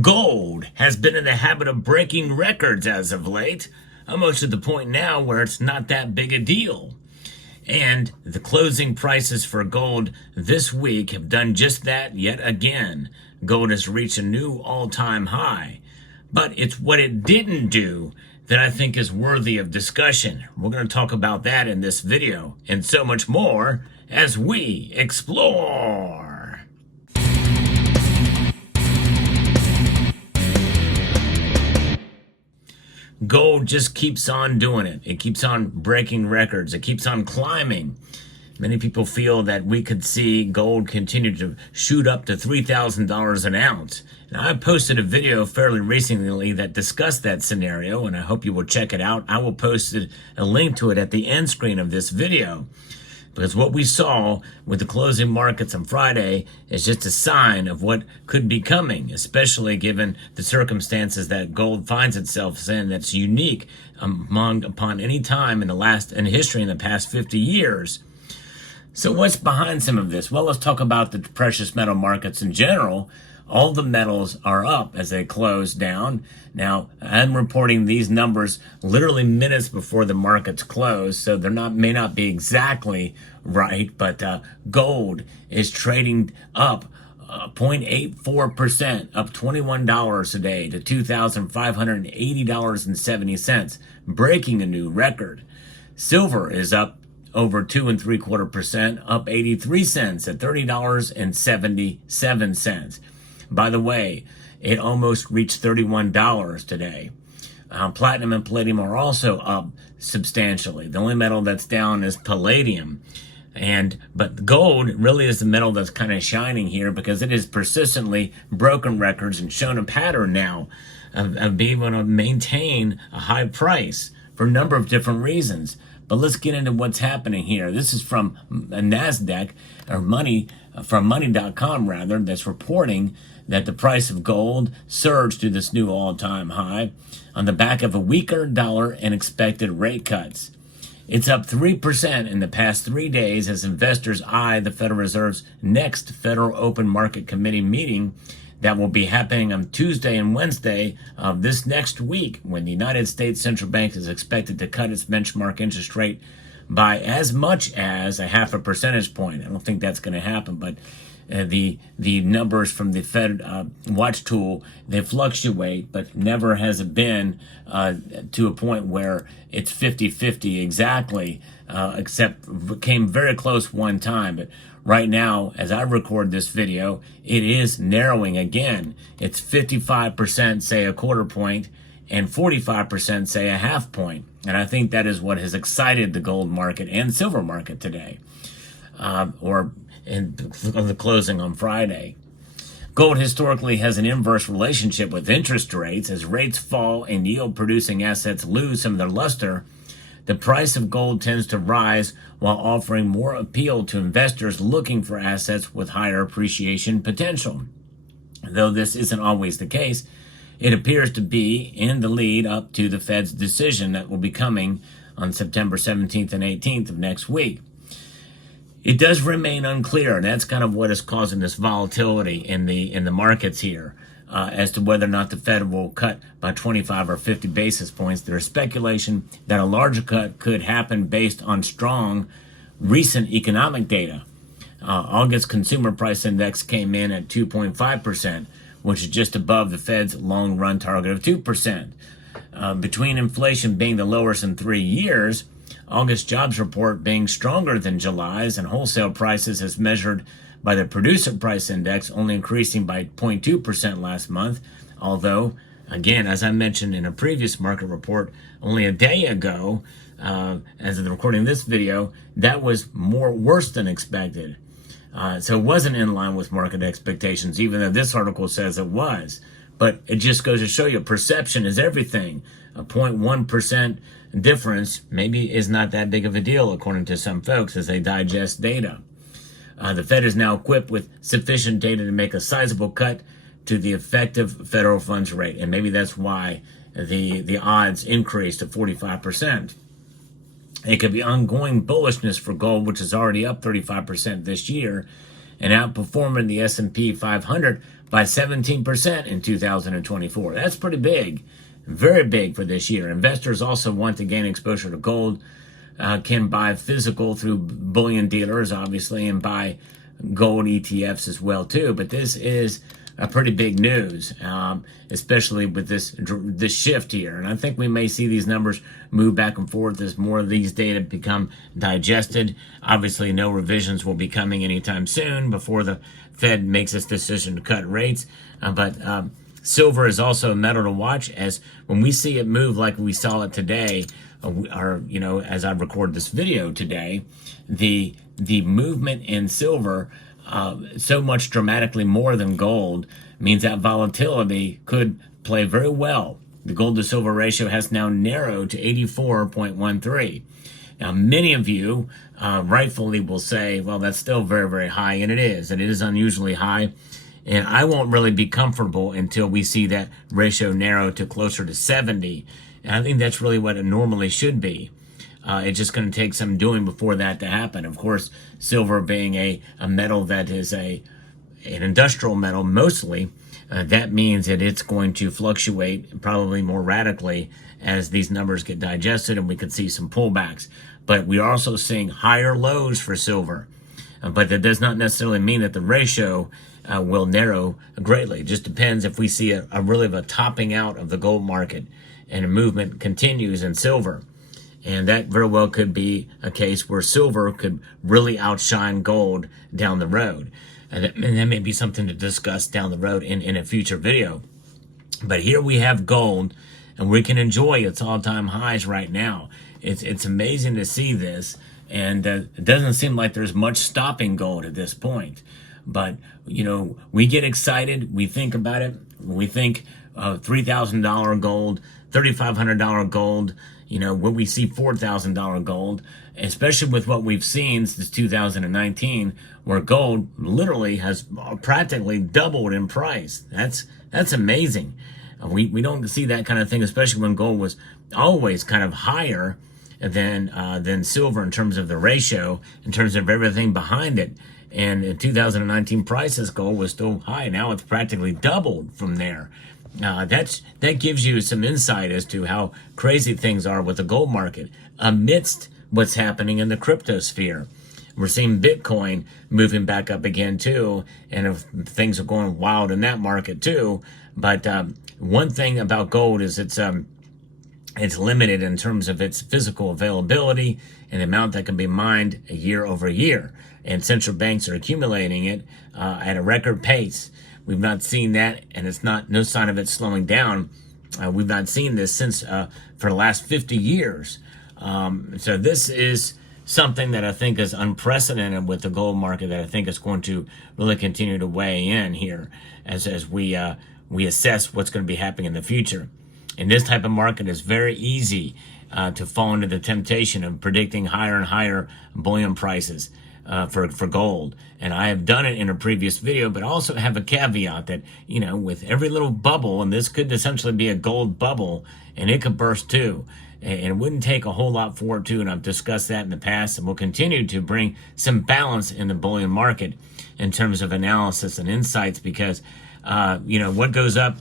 Gold has been in the habit of breaking records as of late, almost to the point now where it's not that big a deal. And the closing prices for gold this week have done just that yet again. Gold has reached a new all-time high. But it's what it didn't do that I think is worthy of discussion. We're going to talk about that in this video and so much more as we explore. Gold just keeps on doing it. It keeps on breaking records. It keeps on climbing. Many people feel that we could see gold continue to shoot up to $3,000 an ounce. Now, I posted a video fairly recently that discussed that scenario, and I hope you will check it out. I will post a link to it at the end screen of this video. Because what we saw with the closing markets on Friday is just a sign of what could be coming, especially given the circumstances that gold finds itself in that's unique upon any time in history in the past 50 years. So what's behind some of this? Well, let's talk about the precious metal markets in general. All the metals are up as they close down. Now, I'm reporting these numbers literally minutes before the markets close, so may not be exactly right, but gold is trading up 0.84%, up $21 a day to $2,580.70, breaking a new record. Silver is up over 2.75%, up 83 cents at $30.77. By the way, it almost reached $31 today. Platinum and palladium are also up substantially. The only metal that's down is palladium. But gold really is the metal that's kind of shining here because it has persistently broken records and shown a pattern now of being able to maintain a high price for a number of different reasons. But let's get into what's happening here. This is from NASDAQ, or from money.com rather, that's reporting that the price of gold surged to this new all-time high on the back of a weaker dollar and expected rate cuts. It's up 3% in the past 3 days as investors eye the Federal Reserve's next Federal Open Market Committee meeting that will be happening on Tuesday and Wednesday of this next week, when the United States Central Bank is expected to cut its benchmark interest rate by as much as a 0.5 percentage point. I don't think that's going to happen, but the numbers from the Fed watch tool, they fluctuate, but never has it been to a point where it's 50-50 exactly, except came very close one time. But right now, as I record this video, it is narrowing again. It's 55% say a 1/4 point and 45% say a 1/2 point. And I think that is what has excited the gold market and silver market today, or in the closing on Friday. Gold historically has an inverse relationship with interest rates. As rates fall and yield-producing assets lose some of their luster, the price of gold tends to rise while offering more appeal to investors looking for assets with higher appreciation potential. Though this isn't always the case, it appears to be in the lead up to the Fed's decision that will be coming on September 17th and 18th of next week. It does remain unclear, and that's kind of what is causing this volatility in the markets here, as to whether or not the Fed will cut by 25 or 50 basis points. There is speculation that a larger cut could happen based on strong recent economic data. August Consumer Price Index came in at 2.5%, which is just above the Fed's long-run target of 2%. Between inflation being the lowest in 3 years, August jobs report being stronger than July's, and wholesale prices as measured by the Producer Price Index only increasing by 0.2% last month. Although, again, as I mentioned in a previous market report only a day ago, as of the recording of this video, that was worse than expected. So it wasn't in line with market expectations, even though this article says it was. But it just goes to show you, perception is everything. A 0.1% difference maybe is not that big of a deal, according to some folks, as they digest data. The Fed is now equipped with sufficient data to make a sizable cut to the effective federal funds rate, and maybe that's why the odds increased to 45%. It could be ongoing bullishness for gold, which is already up 35% this year, and outperforming the S&P 500 by 17% in 2024. That's pretty big, very big for this year. Investors also want to gain exposure to gold, can buy physical through bullion dealers, obviously, and buy gold ETFs as well too. But this is a pretty big news, especially with this shift here. And I think we may see these numbers move back and forth as more of these data become digested. Obviously, no revisions will be coming anytime soon before the Fed makes its decision to cut rates. But silver is also a metal to watch, as when we see it move like we saw it today, or as I record this video today, the movement in silver so much dramatically more than gold means that volatility could play very well. The gold to silver ratio has now narrowed to 84.13. Now, many of you rightfully will say, well, that's still very, very high, and it is unusually high. And I won't really be comfortable until we see that ratio narrow to closer to 70. And I think that's really what it normally should be. It's just going to take some doing before that to happen. Of course, silver being a metal that is an industrial metal mostly, that means that it's going to fluctuate probably more radically as these numbers get digested, and we could see some pullbacks. But we are also seeing higher lows for silver. But that does not necessarily mean that the ratio will narrow greatly. It just depends if we see a really of a topping out of the gold market and a movement continues in silver. And that very well could be a case where silver could really outshine gold down the road. And that may be something to discuss down the road in a future video. But here we have gold, and we can enjoy its all-time highs right now. It's amazing to see this, and it doesn't seem like there's much stopping gold at this point. But, we get excited, we think about it, we think $3,000 gold, $3,500 gold, when we see $4,000 gold, especially with what we've seen since 2019, where gold literally has practically doubled in price. That's amazing. We don't see that kind of thing, especially when gold was always kind of higher than silver in terms of the ratio, in terms of everything behind it. And in 2019 prices, gold was still high. Now it's practically doubled from there. That gives you some insight as to how crazy things are with the gold market amidst what's happening in the crypto sphere. We're seeing Bitcoin moving back up again too, and if things are going wild in that market too. But one thing about gold is it's limited in terms of its physical availability and the amount that can be mined year over year. And central banks are accumulating it at a record pace. We've not seen that, and it's no sign of it slowing down. We've not seen this since for the last 50 years. So this is something that I think is unprecedented with the gold market, that I think is going to really continue to weigh in here as we assess what's going to be happening in the future. In this type of market, it's very easy to fall into the temptation of predicting higher and higher bullion prices for gold. And I have done it in a previous video, but also have a caveat that, with every little bubble, and this could essentially be a gold bubble, and it could burst too. And it wouldn't take a whole lot for it too, and I've discussed that in the past, and we'll continue to bring some balance in the bullion market in terms of analysis and insights, because, what goes up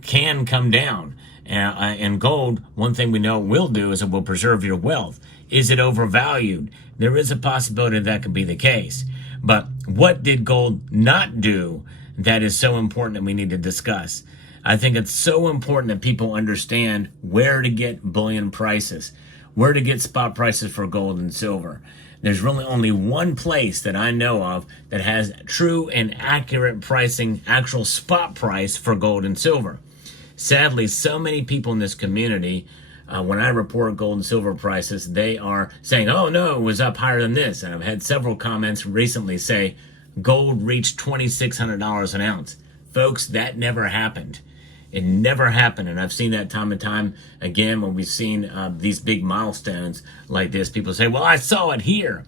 can come down. And gold, one thing we know it will do is it will preserve your wealth. Is it overvalued? There is a possibility that could be the case. But what did gold not do that is so important that we need to discuss? I think it's so important that people understand where to get bullion prices, where to get spot prices for gold and silver. There's really only one place that I know of that has true and accurate pricing, actual spot price for gold and silver. Sadly, so many people in this community, when I report gold and silver prices, they are saying, oh no, it was up higher than this. And I've had several comments recently say gold reached $2,600 an ounce. Folks, that never happened. It never happened. And I've seen that time and time again when we've seen these big milestones like this. People say, well, I saw it here.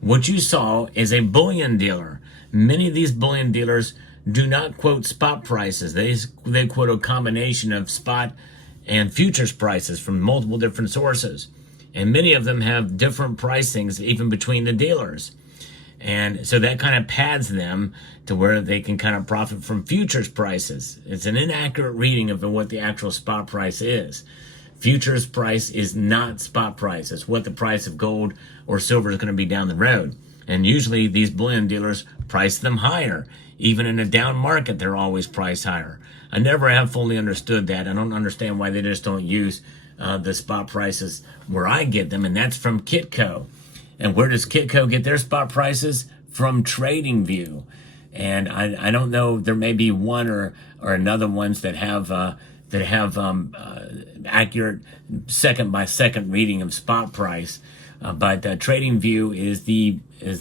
What you saw is a bullion dealer. Many of these bullion dealers do not quote spot prices. They quote a combination of spot and futures prices from multiple different sources. And many of them have different pricings even between the dealers. And so that kind of pads them to where they can kind of profit from futures prices. It's an inaccurate reading of what the actual spot price is. Futures price is not spot price. It's what the price of gold or silver is going to be down the road. And usually these bullion dealers price them higher. Even in a down market, they're always priced higher. I never have fully understood that. I don't understand why they just don't use the spot prices where I get them, and that's from Kitco. And where does Kitco get their spot prices? From TradingView. And I don't know, there may be one or another ones that have accurate second by second reading of spot price, but TradingView is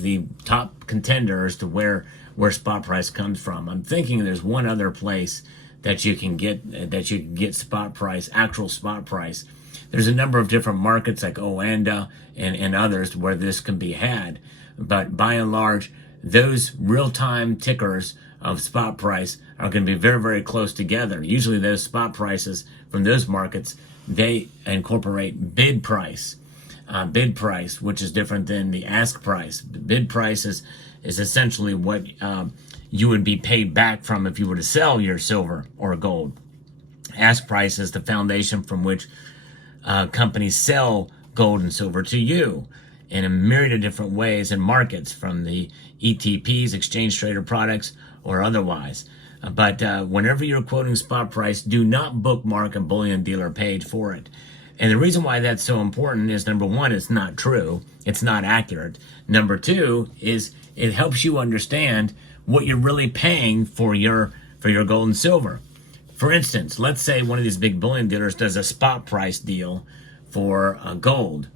the top contender as to where spot price comes from. I'm thinking there's one other place that you can get spot price, actual spot price. There's a number of different markets like Oanda and others where this can be had, but by and large, those real-time tickers of spot price are going to be very, very close together. Usually those spot prices from those markets, they incorporate bid price, which is different than the ask price. Bid price is essentially what you would be paid back from if you were to sell your silver or gold. Ask price is the foundation from which companies sell gold and silver to you in a myriad of different ways and markets, from the ETPs, exchange traded products, or otherwise. But whenever you're quoting spot price, do not bookmark a bullion dealer page for it. And the reason why that's so important is, number one, it's not true. It's not accurate. Number two is it helps you understand what you're really paying for your gold and silver. For instance, let's say one of these big bullion dealers does a spot price deal for gold,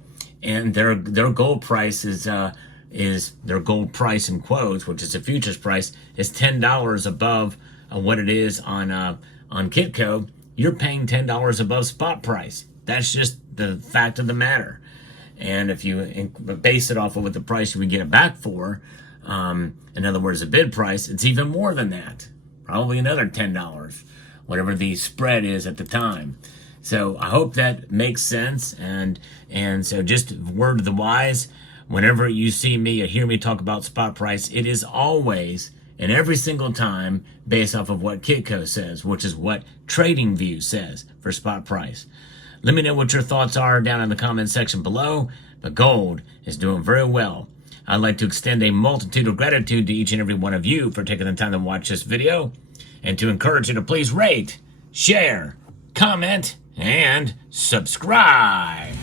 and their gold price is their gold price in quotes, which is a futures price, is $10 above what it is on Kitco. You're paying $10 above spot price. That's just the fact of the matter. And if you base it off of what the price you would get it back for, in other words, a bid price, it's even more than that. Probably another $10, whatever the spread is at the time. So I hope that makes sense. And so just word to the wise, whenever you see me or hear me talk about spot price, it is always and every single time based off of what Kitco says, which is what TradingView says for spot price. Let me know what your thoughts are down in the comment section below. But gold is doing very well. I'd like to extend a multitude of gratitude to each and every one of you for taking the time to watch this video, and to encourage you to please rate, share, comment, and subscribe.